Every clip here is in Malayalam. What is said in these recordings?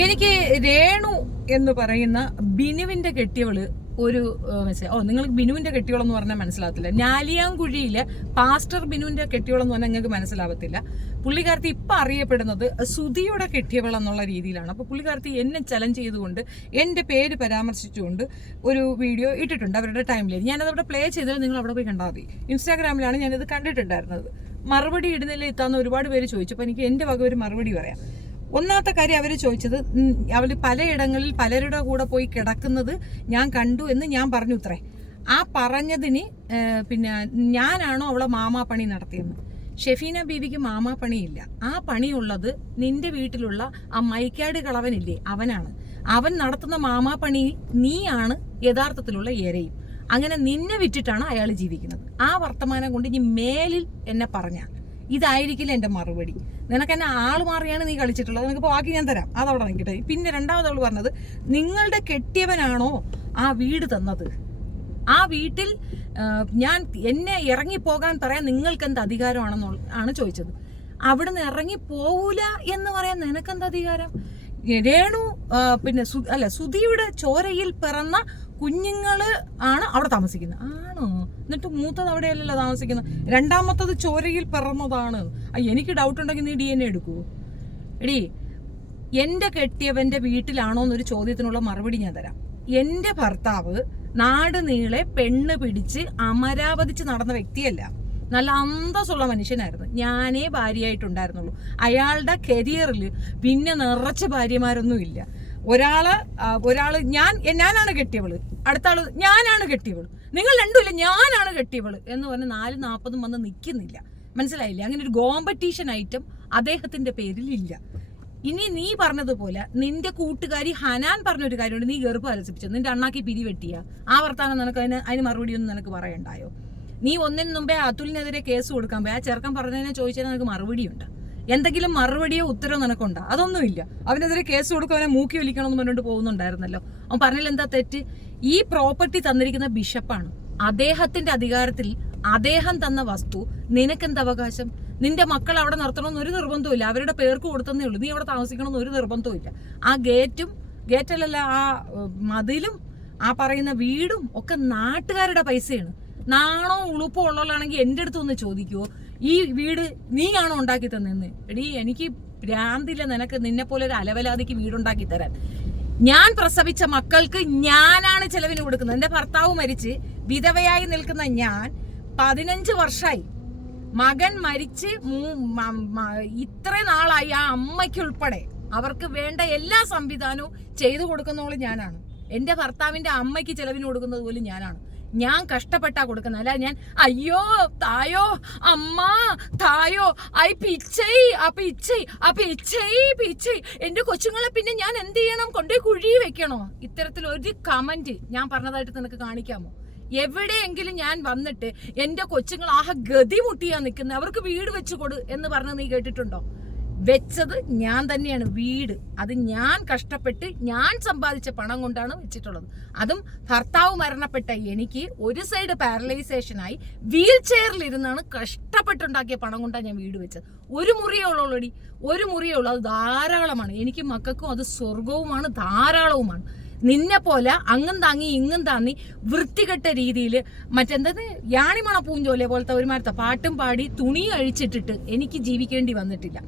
എനിക്ക് രേണു എന്ന് പറയുന്ന ബിനുവിന്റെ കെട്ടിയവൾ ഒരു മെസ്സേജ് ഓ നിങ്ങൾക്ക് ബിനുവിന്റെ കെട്ടിയോളെന്ന് പറഞ്ഞാൽ മനസ്സിലാവത്തില്ല. ഞാലിയാങ്കുഴിയിലെ പാസ്റ്റർ ബിനുവിന്റെ കെട്ടിയോളെന്ന് പറഞ്ഞാൽ നിങ്ങൾക്ക് മനസ്സിലാവത്തില്ല. പുള്ളിക്കാരത്തി ഇപ്പം അറിയപ്പെടുന്നത് സുധിയുടെ കെട്ടിയവൾ എന്നുള്ള രീതിയിലാണ്. അപ്പോൾ പുള്ളിക്കാരത്തി എന്നെ ചലഞ്ച് ചെയ്തുകൊണ്ട് എന്റെ പേര് പരാമർശിച്ചുകൊണ്ട് ഒരു വീഡിയോ ഇട്ടിട്ടുണ്ട് അവരുടെ ടൈമിൽ ഞാനത് അവിടെ പ്ലേ ചെയ്താൽ നിങ്ങൾ അവിടെ പോയി കണ്ടാൽ മതി. ഇൻസ്റ്റാഗ്രാമിലാണ് ഞാനിത് കണ്ടിട്ടുണ്ടായിരുന്നത്. മറുപടി ഇടുന്നില്ല എത്താന്ന് ഒരുപാട് പേര് ചോദിച്ചു. അപ്പൊ എനിക്ക് എന്റെ വക ഒരു മറുപടി പറയാം. ഒന്നാമത്തെ കാര്യം അവർ ചോദിച്ചത് അവർ പലയിടങ്ങളിൽ പലരുടെ കൂടെ പോയി കിടക്കുന്നത് ഞാൻ കണ്ടു എന്ന് ഞാൻ പറഞ്ഞു ഇത്രേ. ആ പറഞ്ഞതിന് പിന്നെ ഞാനാണോ അവളെ മാമാ പണി നടത്തിയെന്ന്? ഷെഫീന ബീവിക്ക് മാമാ പണിയില്ല. ആ പണിയുള്ളത് നിന്റെ വീട്ടിലുള്ള ആ മൈക്കാട് കളവനില്ലേ അവനാണ്. അവൻ നടത്തുന്ന മാമാ പണി നീയാണ് യഥാർത്ഥത്തിലുള്ള ഏരയും. അങ്ങനെ നിന്നെ വിറ്റിട്ടാണ് അയാൾ ജീവിക്കുന്നത്. ആ വർത്തമാനം കൊണ്ട് ഇനി മേലിൽ എന്നെ പറഞ്ഞാൽ ഇതായിരിക്കില്ല എന്റെ മറുപടി. നിനക്ക് എന്നെ ആൾ മാറിയാണ് നീ കളിച്ചിട്ടുള്ളത്. നിനക്ക് ബാക്കി ഞാൻ തരാം. അതവിടെ നിൽക്കട്ടെ. പിന്നെ രണ്ടാമത് അവൾ പറഞ്ഞത് നിങ്ങളുടെ കെട്ടിയവനാണോ ആ വീട് തന്നത്? ആ വീട്ടിൽ ഞാൻ എന്നെ ഇറങ്ങിപ്പോകാൻ പറയാൻ നിങ്ങൾക്ക് എന്ത് അധികാരമാണെന്നുള്ള ആണ് ചോദിച്ചത്. അവിടുന്ന് ഇറങ്ങി പോവൂല എന്ന് പറയാൻ നിനക്കെന്ത് അധികാരം? രേണു പിന്നെ അല്ല സുധിയുടെ ചോരയിൽ പിറന്ന കുഞ്ഞുങ്ങൾ ആണ് അവിടെ താമസിക്കുന്നത്. ആണോ? എന്നിട്ട് മൂത്തത് അവിടെയല്ലല്ലോ താമസിക്കുന്നത്. രണ്ടാമത്തത് ചോരയിൽ പിറന്നതാണ്. എനിക്ക് ഡൗട്ട് ഉണ്ടെങ്കിൽ നീ ഡി എൻ എ എടുക്കൂ. എടി എന്റെ കെട്ടിയവന്റെ വീട്ടിലാണോ എന്നൊരു ചോദ്യത്തിനുള്ള മറുപടി ഞാൻ തരാം. എന്റെ ഭർത്താവ് നാട് നീളെ പെണ്ണ് പിടിച്ച് അമരാവതിച്ച് നടന്ന വ്യക്തിയല്ല. നല്ല അന്തസ്സുള്ള മനുഷ്യനായിരുന്നു. ഞാനേ ഭാര്യയായിട്ടുണ്ടായിരുന്നുള്ളൂ. അയാളുടെ കരിയറിൽ പിന്നെ നിറച്ച ഭാര്യമാരൊന്നും ഇല്ല ഒരാൾ ഒരാൾ ഞാൻ ഞാനാണ് കെട്ടിയവൾ. അടുത്ത ആൾ ഞാനാണ് കെട്ടിയവൾ. നിങ്ങൾ രണ്ടുമില്ല ഞാനാണ് കെട്ടിയവൾ എന്ന് പറഞ്ഞ് നാല് നാൽപ്പതും വന്ന് നിൽക്കുന്നില്ല. മനസ്സിലായില്ലേ? അങ്ങനെ ഒരു കോമ്പറ്റീഷൻ ഐറ്റം അദ്ദേഹത്തിന്റെ പേരിൽ ഇല്ല ഇനി നീ പറഞ്ഞതുപോലെ നിന്റെ കൂട്ടുകാരി ഹനാൻ പറഞ്ഞൊരു കാര്യമുണ്ട്. നീ ഗർഭം അലസിപ്പിച്ചത്. നിന്റെ അണ്ണാക്കി പിരി വെട്ടിയ ആ വർത്താനം നിനക്ക് അതിന് അതിന് മറുപടി ഒന്നും നിനക്ക് പറയണ്ടായോ? നീ ഒന്നിന് മുമ്പേ അതുലിനെതിരെ കേസ് കൊടുക്കാൻ പോയി. ആ ചെറുക്കൻ പറഞ്ഞതിനെ ചോദിച്ചാൽ നിനക്ക് മറുപടിയുണ്ട്? എന്തെങ്കിലും മറുപടിയോ ഉത്തരവോ നിനക്കുണ്ടോ? അതൊന്നുമില്ല. അവനെതിരെ കേസ് കൊടുക്കും അവനെ മൂക്കി വലിക്കണം എന്ന് പറഞ്ഞുകൊണ്ട് പോകുന്നുണ്ടായിരുന്നല്ലോ. അവൻ പറഞ്ഞാൽ എന്താ തെറ്റ്? ഈ പ്രോപ്പർട്ടി തന്നിരിക്കുന്ന ബിഷപ്പാണ്. അദ്ദേഹത്തിന്റെ അധികാരത്തിൽ അദ്ദേഹം തന്ന വസ്തു നിനക്കെന്ത് അവകാശം? നിന്റെ മക്കൾ അവിടെ നിർത്തണമെന്ന് ഒരു നിർബന്ധവും അവരുടെ പേർക്ക് കൊടുത്തന്നേ ഉള്ളൂ. നീ അവിടെ താമസിക്കണമെന്ന് ഒരു നിർബന്ധവും ഇല്ല. ആ ഗേറ്റും ഗേറ്റല്ലല്ല ആ മതിലും ആ പറയുന്ന വീടും ഒക്കെ നാട്ടുകാരുടെ പൈസയാണ്. നാണോ ഉളുപ്പോ ഉള്ളവളാണെങ്കിൽ എന്റെ അടുത്ത് ഒന്ന് ചോദിക്കുവോ ഈ വീട് നീയാണോ ഉണ്ടാക്കി തന്നെന്ന് എടീ എനിക്ക് ഭ്രാന്തില്ല നിനക്ക് നിന്നെ പോലെ ഒരു അലവലാതിക്ക് വീടുണ്ടാക്കി തരാൻ. ഞാൻ പ്രസവിച്ച മക്കൾക്ക് ഞാനാണ് ചെലവിന് കൊടുക്കുന്നത്. എന്റെ ഭർത്താവ് മരിച്ച് വിധവയായി നിൽക്കുന്ന ഞാൻ പതിനഞ്ച് വർഷമായി മകൻ മരിച്ച് ഇത്ര നാളായി ആ അമ്മയ്ക്കുൾപ്പെടെ അവർക്ക് വേണ്ട എല്ലാ സംവിധാനവും ചെയ്തു കൊടുക്കുന്നവൾ ഞാനാണ്. എന്റെ ഭർത്താവിന്റെ അമ്മയ്ക്ക് ചെലവിന് കൊടുക്കുന്നത് പോലും ഞാനാണ്. ഞാൻ കഷ്ടപ്പെട്ടാ കൊടുക്കുന്നത്. അല്ല ഞാൻ അയ്യോ തായോ അമ്മ തായോ ഐ പിച്ചൈ ആ പിച്ചൈ ആ പിച്ചൈ പിച്ചൈ. എന്റെ കൊച്ചുങ്ങളെ പിന്നെ ഞാൻ എന്ത് ചെയ്യണം? കൊണ്ടുപോയി കുഴി വെക്കണോ? ഇത്തരത്തിൽ ഒരു കമന്റ് ഞാൻ പറഞ്ഞതായിട്ട് നിനക്ക് കാണിക്കാമോ? എവിടെയെങ്കിലും ഞാൻ വന്നിട്ട് എന്റെ കൊച്ചുങ്ങൾ ആഹ ഗതി മുട്ടിയാ നിൽക്കുന്നത് അവർക്ക് വീട് വെച്ചു കൊടു എന്ന് പറഞ്ഞ് നീ കേട്ടിട്ടുണ്ടോ? വെച്ചത് ഞാൻ തന്നെയാണ് വീട്. അത് ഞാൻ കഷ്ടപ്പെട്ട് ഞാൻ സമ്പാദിച്ച പണം കൊണ്ടാണ് വെച്ചിട്ടുള്ളത്. അതും ഭർത്താവ് മരണപ്പെട്ട എനിക്ക് ഒരു സൈഡ് പാരലൈസേഷനായി വീൽ ചെയറിൽ ഇരുന്നാണ് കഷ്ടപ്പെട്ടുണ്ടാക്കിയ പണം കൊണ്ടാണ് ഞാൻ വീട് വെച്ചത്. ഒരു മുറിയേ ഉള്ളൂടി ഒരു മുറിയേ ഉള്ളൂ. അത് ധാരാളമാണ്. എനിക്ക് മക്കൾക്കും അത് സ്വർഗവുമാണ് ധാരാളവുമാണ്. നിന്നെ പോലെ അങ്ങും താങ്ങി ഇങ്ങും താങ്ങി വൃത്തികെട്ട രീതിയിൽ മറ്റെന്തത് യാണിമണ പൂഞ്ചോലെ പോലത്തെ ഒരുമാരത്തെ പാട്ടും പാടി തുണി അഴിച്ചിട്ടിട്ട് എനിക്ക് ജീവിക്കേണ്ടി വന്നിട്ടില്ല.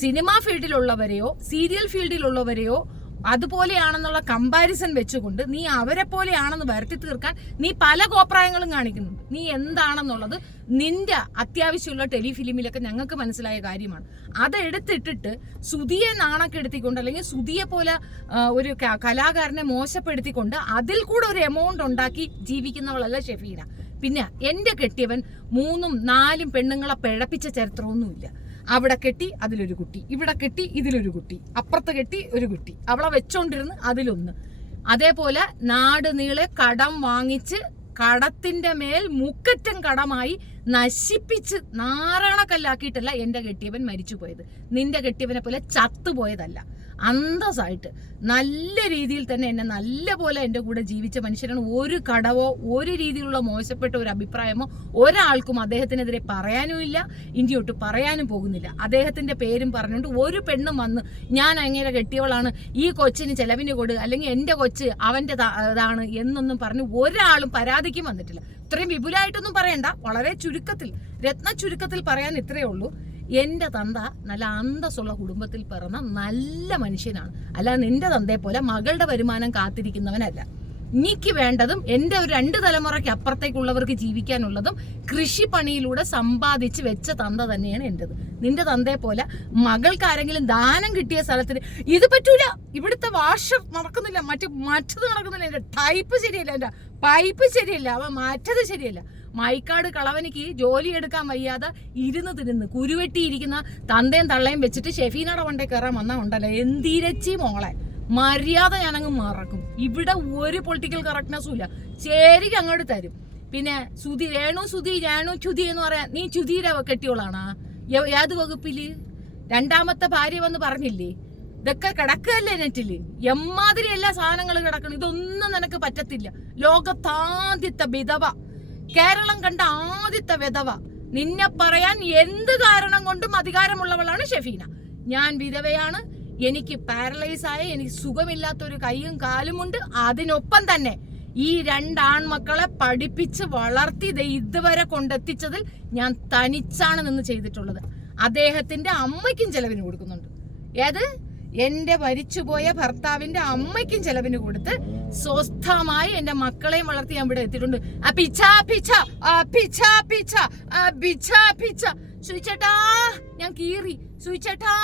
സിനിമാ ഫീൽഡിലുള്ളവരെയോ സീരിയൽ ഫീൽഡിലുള്ളവരെയോ അതുപോലെയാണെന്നുള്ള കമ്പാരിസൺ വെച്ചുകൊണ്ട് നീ അവരെ പോലെയാണെന്ന് വരുത്തി തീർക്കാൻ നീ പല കോപ്രായങ്ങളും കാണിക്കുന്നുണ്ട്. നീ എന്താണെന്നുള്ളത് നിന്റെ അത്യാവശ്യമുള്ള ടെലിഫിലിമിലൊക്കെ ഞങ്ങൾക്ക് മനസ്സിലായ കാര്യമാണ്. അതെടുത്തിട്ടിട്ട് സുതിയെ നാണക്കെടുത്തിക്കൊണ്ട് അല്ലെങ്കിൽ സുതിയെ പോലെ ഒരു കലാകാരനെ മോശപ്പെടുത്തിക്കൊണ്ട് അതിൽ കൂടെ ഒരു എമൗണ്ട് ഉണ്ടാക്കി ജീവിക്കുന്നവളല്ല ഷെഫീന. പിന്നെ എന്റെ കെട്ടിയവൻ മൂന്നും നാലും പെണ്ണുങ്ങളെ പിഴപ്പിച്ച ചരിത്രമൊന്നുമില്ല. അവിടെ കെട്ടി അതിലൊരു കുട്ടി ഇവിടെ കെട്ടി ഇതിലൊരു കുട്ടി അപ്പുറത്ത് കെട്ടി ഒരു കുട്ടി. അവളെ വെച്ചോണ്ടിരുന്ന് അതിലൊന്ന്. അതേപോലെ നാട് നീളെ കടം വാങ്ങിച്ച് കടത്തിന്റെ മേൽ മുക്കറ്റം കടമായി നശിപ്പിച്ച് നാരായണക്കല്ലാക്കിയിട്ടല്ല എന്റെ കെട്ടിയവൻ മരിച്ചു പോയത് നിന്റെ കെട്ടിയവനെ പോലെ ചത്തുപോയതല്ല. അന്തസ്സായിട്ട് നല്ല രീതിയിൽ തന്നെ എന്നെ നല്ല പോലെ എന്റെ കൂടെ ജീവിച്ച മനുഷ്യരാണ്. ഒരു കടവോ ഒരു രീതിയിലുള്ള മോശപ്പെട്ട ഒരു അഭിപ്രായമോ ഒരാൾക്കും അദ്ദേഹത്തിനെതിരെ പറയാനുമില്ല ഇനിയൊട്ട് പറയാനും പോകുന്നില്ല. അദ്ദേഹത്തിന്റെ പേരും പറഞ്ഞുകൊണ്ട് ഒരു പെണ്ണും വന്ന് ഞാൻ അങ്ങനെ കെട്ടിയവളാണ് ഈ കൊച്ചിന് ചെലവിന് കൊടു അല്ലെങ്കിൽ എന്റെ കൊച്ച് അവന്റെ ഇതാണ് എന്നൊന്നും പറഞ്ഞ് ഒരാളും പരാതിക്കും വന്നിട്ടില്ല. ഇത്രയും വിപുലായിട്ടൊന്നും പറയണ്ട വളരെ ചുരുക്കത്തിൽ രത്ന ചുരുക്കത്തിൽ പറയാൻ ഇത്രയേ ഉള്ളൂ. എന്റെ തന്ത നല്ല അന്തസ്സുള്ള കുടുംബത്തിൽ പിറന്ന നല്ല മനുഷ്യനാണ്. അല്ല നിന്റെ തന്തയെ പോലെ മകളുടെ വരുമാനം കാത്തിരിക്കുന്നവനല്ല. എനിക്ക് വേണ്ടതും എന്റെ ഒരു രണ്ട് തലമുറയ്ക്ക് അപ്പുറത്തേക്കുള്ളവർക്ക് ജീവിക്കാനുള്ളതും കൃഷിപ്പണിയിലൂടെ സമ്പാദിച്ച് വെച്ച തന്ത തന്നെയാണ് എന്റെത് നിന്റെ തന്തയെ പോലെ മകൾക്ക് ആരെങ്കിലും ദാനം കിട്ടിയ സ്ഥലത്തിന് ഇത് പറ്റൂല. ഇവിടുത്തെ വാഷ് നടക്കുന്നില്ല. മറ്റു മറ്റത് നടക്കുന്നില്ല. എന്റെ ടൈപ്പ് ശരിയല്ല. എന്റെ പൈപ്പ് ശരിയല്ല. അവ മാറ്റത് ശരിയല്ല. മൈക്കാട് കളവനിക്ക് ജോലി എടുക്കാൻ വയ്യാതെ ഇരുന്ന് തിരുന്ന് കുരുവെട്ടിയിരിക്കുന്ന തന്തയും തള്ളയും വെച്ചിട്ട് ഷെഫീനയുടെ വണ്ടേ കയറാൻ വന്നാൽ ഉണ്ടല്ലോ. എന്തിരച്ചി മോളെ. മര്യാദ ഞാനങ്ങ് മറക്കും. ഇവിടെ ഒരു പൊളിറ്റിക്കൽ കറക്റ്റ്നെസ്സും ഇല്ല. ശരിക്കും അങ്ങോട്ട് തരും. പിന്നെ സുധി രേണു സുധി രേണു ചുതി എന്ന് പറയാൻ നീ ചുതിയുടെ കെട്ടിയോളാണാ. ഏത് വകുപ്പിൽ? രണ്ടാമത്തെ ഭാര്യ വന്ന് പറഞ്ഞില്ലേ? ഇതൊക്കെ കിടക്കല്ലേ നെറ്റിൽ എമ്മാതിരി എല്ലാ സാധനങ്ങളും കിടക്കണം. ഇതൊന്നും നിനക്ക് പറ്റത്തില്ല. ലോകത്താദ്യത്തെ വിധവ. കേരളം കണ്ട ആദ്യത്തെ വിധവ. നിന്നെ പറയാൻ എന്ത് കാരണം കൊണ്ടും അധികാരമുള്ളവളാണ് ഷെഫീന. ഞാൻ വിധവയാണ്. എനിക്ക് പാരലൈസ് ആയ എനിക്ക് സുഖമില്ലാത്ത ഒരു കൈയും കാലും ഉണ്ട്. അതിനൊപ്പം തന്നെ ഈ രണ്ടാൺമക്കളെ പഠിപ്പിച്ച് വളർത്തി ഇതുവരെ കൊണ്ടെത്തിച്ചതിൽ ഞാൻ തനിച്ചാണ് നിന്ന് ചെയ്തിട്ടുള്ളത്. അദ്ദേഹത്തിന്റെ അമ്മയ്ക്കും ചെലവിന് കൊടുക്കുന്നുണ്ട്. ഏത്? എന്റെ മരിച്ചുപോയ ഭർത്താവിന്റെ അമ്മയ്ക്കും ചെലവിന് കൊടുത്ത് സ്വസ്ഥമായി എന്റെ മക്കളെയും വളർത്തി ഞാൻ ഇവിടെ എത്തിയിട്ടുണ്ട്. സുയിച്ചേട്ടാ ഞാൻ കീറി. സുയിച്ചേട്ടാ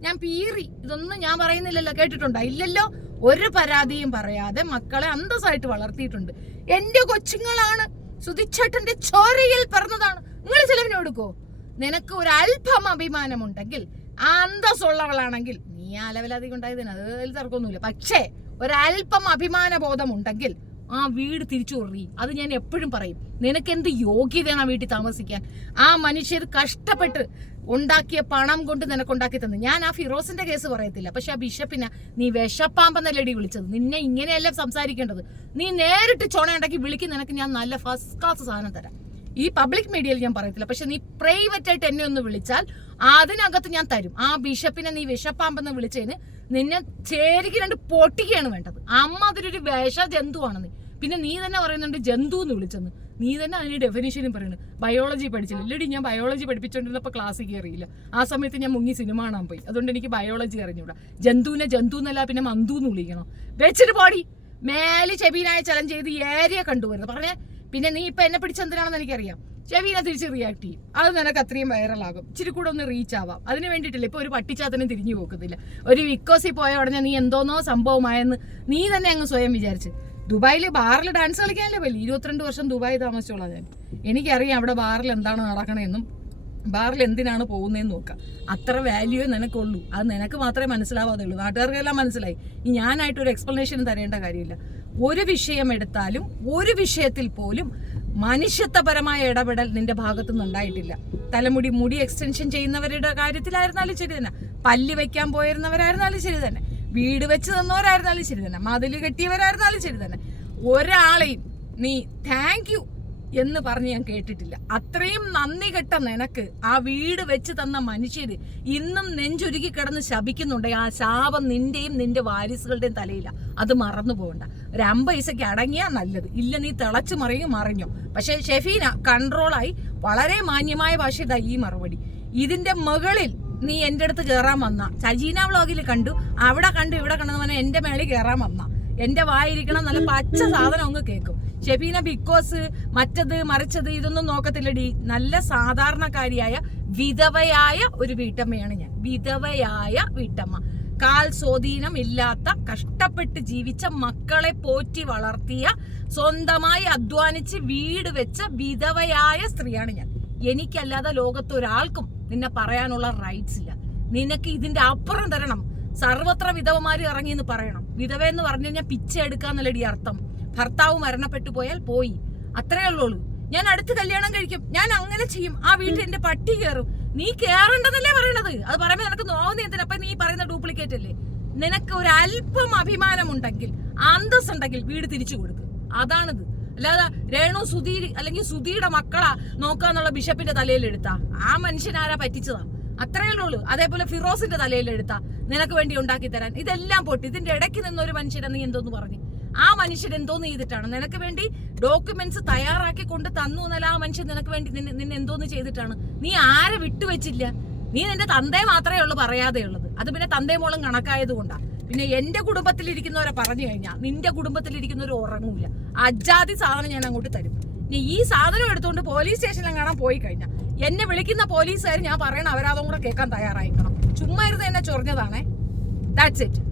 ഞാൻ പീറി. ഇതൊന്നും ഞാൻ പറയുന്നില്ലല്ലോ കേട്ടിട്ടുണ്ടോ? ഇല്ലല്ലോ. ഒരു പരാതിയും പറയാതെ മക്കളെ അന്തസ്സായിട്ട് വളർത്തിയിട്ടുണ്ട്. എന്റെ കൊച്ചുങ്ങളാണ് സുതിച്ചേട്ടന്റെ ചോരയിൽ പറഞ്ഞതാണ് നിങ്ങൾ ചെലവിന് കൊടുക്കോ? നിനക്ക് ഒരു അല്പം അഭിമാനമുണ്ടെങ്കിൽ അന്തസ്സുള്ളവളാണെങ്കിൽ നീ ആ ലെവലധികം ഉണ്ടായതിന് അത് തർക്കമൊന്നുമില്ല. പക്ഷേ ഒരല്പം അഭിമാന ബോധമുണ്ടെങ്കിൽ ആ വീട് തിരിച്ചു കൊറി അത് ഞാൻ എപ്പോഴും പറയും. നിനക്ക് എന്ത് യോഗ്യതയാണ് ആ വീട്ടിൽ താമസിക്കാൻ? ആ മനുഷ്യർ കഷ്ടപ്പെട്ട് ഉണ്ടാക്കിയ പണം കൊണ്ട് നിനക്ക് ഉണ്ടാക്കി തന്നു. ഞാൻ ആ ഫിറോസിന്റെ കേസ് പറയത്തില്ല. പക്ഷെ ആ ബിഷപ്പിനെ നീ വിഷപ്പാമ്പെന്നല്ലേടി വിളിച്ചത്? നിന്നെ ഇങ്ങനെയല്ല സംസാരിക്കേണ്ടത്? നീ നേരിട്ട് ചുണയുണ്ടാക്കി വിളിക്കും. നിനക്ക് ഞാൻ നല്ല ഫസ്റ്റ് ക്ലാസ് സാധനം തരാം. ഈ പബ്ലിക് മീഡിയയിൽ ഞാൻ പറയത്തില്ല. പക്ഷെ നീ പ്രൈവറ്റ് ആയിട്ട് എന്നെ ഒന്ന് വിളിച്ചാൽ അതിനകത്ത് ഞാൻ തരും. ആ ബിഷപ്പിനെ നീ വിഷപ്പാമ്പെന്ന് വിളിച്ചതിന് നിന്നെ ചേരിക്ക് രണ്ട് പൊട്ടിക്കുകയാണ് വേണ്ടത്. അമ്മ അതിലൊരു വിഷ ജന്തുവാണ് നീ. പിന്നെ നീ തന്നെ പറയുന്നുണ്ട് ജന്തു എന്ന് വിളിച്ചെന്ന്. നീ തന്നെ അതിന് ഡെഫിനേഷനും പറയുന്നത് ബയോളജി പഠിച്ചില്ല. ഇല്ലടി ഞാൻ ബയോളജി പഠിപ്പിച്ചുകൊണ്ടിരുന്നപ്പോൾ ക്ലാസ് കയറിയില്ല ആ സമയത്ത് ഞാൻ മുങ്ങി സിനിമ കാണാൻ പോയി. അതുകൊണ്ട് എനിക്ക് ബയോളജി അറിഞ്ഞൂടാ. ജന്തുവിനെ ജന്തു എന്നല്ല പിന്നെ മന്തു എന്ന് വിളിക്കണം. വെച്ചിട്ട് പോടി. മേലെ ചെബീനായ ചലഞ്ച് ചെയ്ത് ഏരിയ കണ്ടുവരുന്നത് പറഞ്ഞേ പിന്നെ നീ ഇപ്പൊ എന്നെ പിടിച്ചെന്തിനാണെന്ന് എനിക്കറിയാം. ചെവീനെ തിരിച്ച് റിയാക്ട് ചെയ്യും. അത് നിനക്ക് അത്രയും വൈറലാകും ഇച്ചിരി കൂടെ ഒന്ന് റീച്ച് ആവാം. അതിന് വേണ്ടിയിട്ടില്ല. ഇപ്പൊ ഒരു പട്ടിച്ചാത്തനും തിരിഞ്ഞു പോക്കത്തില്ല. ഒരു വിക്കോസി പോയ ഉടനെ നീ എന്തോന്നോ സംഭവമായെന്ന് നീ തന്നെ അങ്ങ് സ്വയം വിചാരിച്ച്. ദുബായിൽ ബാറിൽ ഡാൻസ് കളിക്കാനല്ലേ പറ്റില്ല ഇരുപത്തിരണ്ട് വർഷം ദുബായി താമസിച്ചോളാം ഞാൻ. എനിക്കറിയാം അവിടെ ബാറിൽ എന്താണ് നടക്കണമെന്നും ബാറിൽ എന്തിനാണ് പോകുന്നതെന്ന് നോക്കാം അത്ര വാല്യൂ നിനക്കുള്ളൂ. അത് നിനക്ക് മാത്രമേ മനസ്സിലാവാതുള്ളൂ. നാട്ടുകാർക്കെല്ലാം മനസ്സിലായി. ഞാനായിട്ടൊരു എക്സ്പ്ലനേഷൻ തരേണ്ട കാര്യമില്ല. ഒരു വിഷയം എടുത്താലും ഒരു വിഷയത്തിൽ പോലും മനുഷ്യത്വപരമായ ഇടപെടൽ നിന്റെ ഭാഗത്തുനിന്ന് ഉണ്ടായിട്ടില്ല. തലമുടി മുടി എക്സ്റ്റൻഷൻ ചെയ്യുന്നവരുടെ കാര്യത്തിലായിരുന്നാലും ശരി തന്നെ. പല്ല് വെക്കാൻ പോയിരുന്നവരായിരുന്നാലും ശരി തന്നെ. വീട് വെച്ച് തന്നവരായിരുന്നാലും ശരി തന്നെ. മതിൽ കെട്ടിയവരായിരുന്നാലും ശരി തന്നെ. ഒരാളെയും നീ താങ്ക് യു എന്ന് പറഞ്ഞ് ഞാൻ കേട്ടിട്ടില്ല. അത്രയും നന്ദി കെട്ട നിനക്ക് ആ വീട് വെച്ച് തന്ന മനുഷ്യര് ഇന്നും നെഞ്ചുരുക്കി കിടന്ന് ശപിക്കുന്നുണ്ട്. ആ ശാപം നിന്റെയും നിന്റെ വാരിസുകളുടെയും തലയില. അത് മറന്നു പോകണ്ട. ഒരു അമ്പൈസയ്ക്ക് അടങ്ങിയാ നല്ലത്. ഇല്ല നീ തിളച്ചു മറിയും മറിഞ്ഞോ. പക്ഷെ ഷെഫീന കൺട്രോളായി. വളരെ മാന്യമായ ഭാഷ ഈ മറുപടി. ഇതിന്റെ മുകളിൽ നീ എന്റെ അടുത്ത് കയറാൻ വന്ന. സജീന വ്ളോഗിൽ കണ്ടു. അവിടെ കണ്ടു ഇവിടെ കണ്ടെന്ന് പറഞ്ഞാൽ എന്റെ മേളിൽ കയറാൻ വന്ന. എന്റെ വായിരിക്കണം നല്ല പച്ച സാധനം അങ്ങ് കേൾക്കും ഷെഫീന ബിക്കോസ് മറ്റത് മറിച്ചത് ഇതൊന്നും നോക്കത്തില്ലടി. നല്ല സാധാരണക്കാരിയായ വിധവയായ ഒരു വീട്ടമ്മയാണ് ഞാൻ. വിധവയായ വീട്ടമ്മ. കാൽ സ്വാധീനം ഇല്ലാത്ത കഷ്ടപ്പെട്ട് ജീവിച്ച മക്കളെ പോറ്റി വളർത്തിയ സ്വന്തമായി അധ്വാനിച്ച് വീട് വെച്ച വിധവയായ സ്ത്രീയാണ് ഞാൻ. എനിക്കല്ലാതെ ലോകത്തൊരാൾക്കും നിന്നെ പറയാനുള്ള റൈറ്റ്സ് ഇല്ല. നിനക്ക് ഇതിന്റെ അപ്പുറം തരണം. സർവത്ര വിധവമാര് ഇറങ്ങി എന്ന് പറയണം. വിധവ എന്ന് പറഞ്ഞു കഴിഞ്ഞാൽ പിച്ച എടുക്കാന്നല്ലടി അർത്ഥം. ഭർത്താവ് മരണപ്പെട്ടു പോയാൽ പോയി. അത്രേ ഉള്ളൂ ഞാൻ അടുത്ത് കല്യാണം കഴിക്കും. ഞാൻ അങ്ങനെ ചെയ്യും. ആ വീട്ടിൽ എന്റെ പട്ടി കയറും നീ കേറണ്ടെന്നല്ലേ പറയണത്? അത് പറയുമ്പോൾ നിനക്ക് നോവുന്ന എന്തിനാ? അപ്പൊ നീ പറയുന്ന ഡ്യൂപ്ലിക്കേറ്റ് അല്ലേ? നിനക്ക് ഒരു അല്പം അഭിമാനമുണ്ടെങ്കിൽ അന്തസ് ഉണ്ടെങ്കിൽ വീട് തിരിച്ചു കൊടുക്കും. അതാണിത്. അല്ലാതെ രേണു സുധീർ അല്ലെങ്കിൽ സുധീയുടെ മക്കളാ നോക്കാന്നുള്ള ബിഷപ്പിന്റെ തലയിൽ എടുത്താ ആ മനുഷ്യനാരാ പറ്റിച്ചതാ? അത്രയേ ഉള്ളൂ അതേപോലെ ഫിറോസിന്റെ തലയിൽ എടുത്താ നിനക്ക് വേണ്ടി ഉണ്ടാക്കി തരാൻ. ഇതെല്ലാം പൊട്ടി. ഇതിന്റെ ഇടയ്ക്ക് നിന്നൊരു മനുഷ്യനെ നീ എന്തോന്ന് പറഞ്ഞു? ആ മനുഷ്യൻ എന്തോന്ന് ചെയ്തിട്ടാണ്? നിനക്ക് വേണ്ടി ഡോക്യുമെന്റ്സ് തയ്യാറാക്കി കൊണ്ട് തന്നു എന്നല്ല ആ മനുഷ്യൻ നിനക്ക് വേണ്ടി നിന്നെ എന്തോന്ന് ചെയ്തിട്ടാണ്? നീ ആരെ വിട്ടുവെച്ചില്ല? നീ നിന്റെ തന്തയെ മാത്രമേ ഉള്ളൂ പറയാതെ ഉള്ളത്. അത് പിന്നെ തന്തേ മോളും കണക്കായത് കൊണ്ടാണ് പിന്നെ എന്റെ കുടുംബത്തിലിരിക്കുന്നവരെ പറഞ്ഞു കഴിഞ്ഞാൽ നിന്റെ കുടുംബത്തിലിരിക്കുന്നവർ ഉറങ്ങൂല. അജാതി സാധനം ഞാൻ അങ്ങോട്ട് തരും. ഇനി ഈ സാധനം എടുത്തുകൊണ്ട് പോലീസ് സ്റ്റേഷനിലും കാണാൻ പോയി കഴിഞ്ഞാൽ എന്നെ വിളിക്കുന്ന പോലീസുകാർ ഞാൻ പറയണ അവരാതും കൂടെ കേൾക്കാൻ തയ്യാറായിക്കണം ചുമ്മാ ഇരുന്ന് എന്നെ ചൊറിഞ്ഞതാണേ. That's it